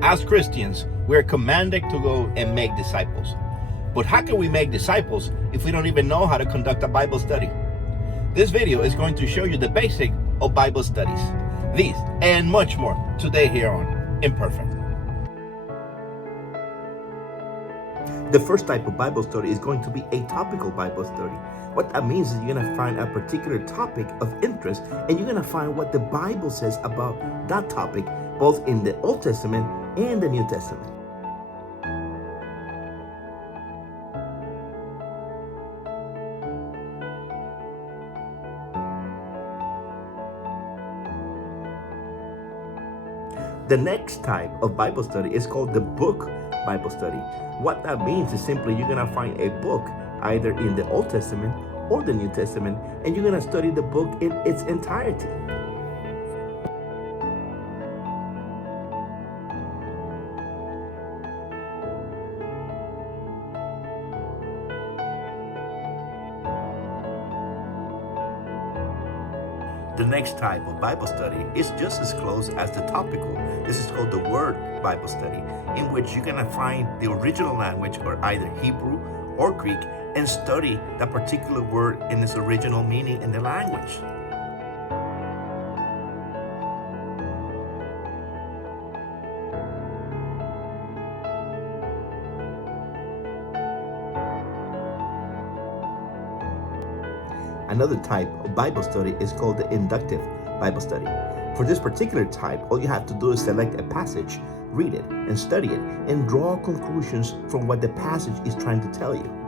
As Christians, we are commanded to go and make disciples. But how can we make disciples if we don't even know how to conduct a Bible study? This video is going to show you the basic of Bible studies. These and much more today here on Imperfect. The first type of Bible study is going to be a topical Bible study. What that means is you're going to find a particular topic of interest and you're going to find what the Bible says about that topic, both in the Old Testament and the New Testament. The next type of Bible study is called the book Bible study. What that means is simply you're going to find a book either in the Old Testament or the New Testament, and you're going to study the book in its entirety. The next type of Bible study is just as close as the topical. This is called the Word Bible study, in which you're going to find the original language or either Hebrew or Greek and study that particular word in its original meaning in the language. Another type of Bible study is called the Inductive Bible study. For this particular type, all you have to do is select a passage, read it, and study it, and draw conclusions from what the passage is trying to tell you.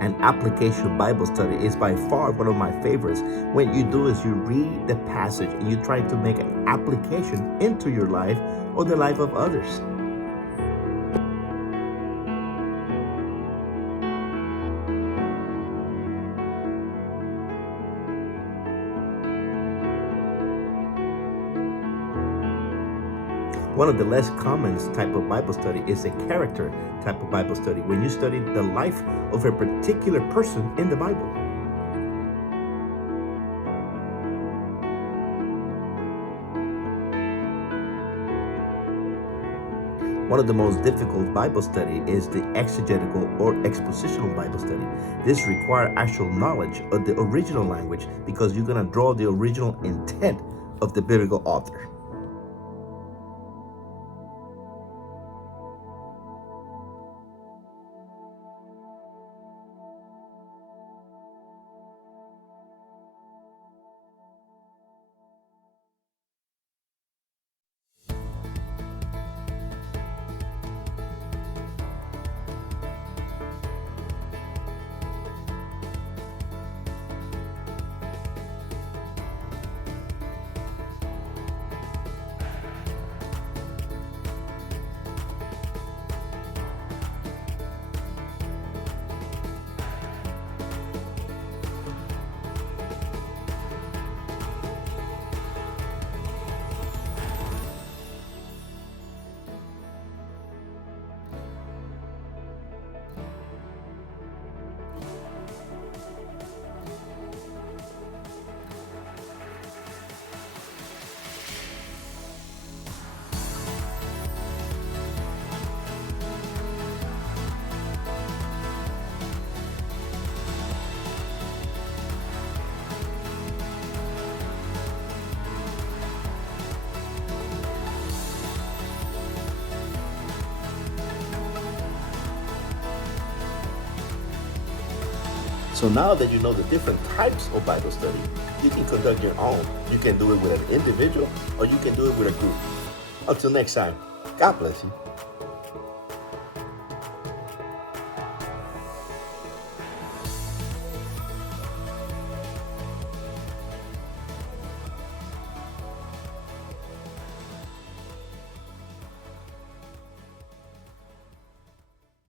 An application Bible study is by far one of my favorites. What you do is you read the passage and you try to make an application into your life or the life of others. One of the less common type of Bible study is a character type of Bible study, when you study the life of a particular person in the Bible. One of the most difficult Bible study is the exegetical or expositional Bible study. This requires actual knowledge of the original language because you're going to draw the original intent of the biblical author. So now that you know the different types of Bible study, you can conduct your own. You can do it with an individual or you can do it with a group. Until next time, God bless you.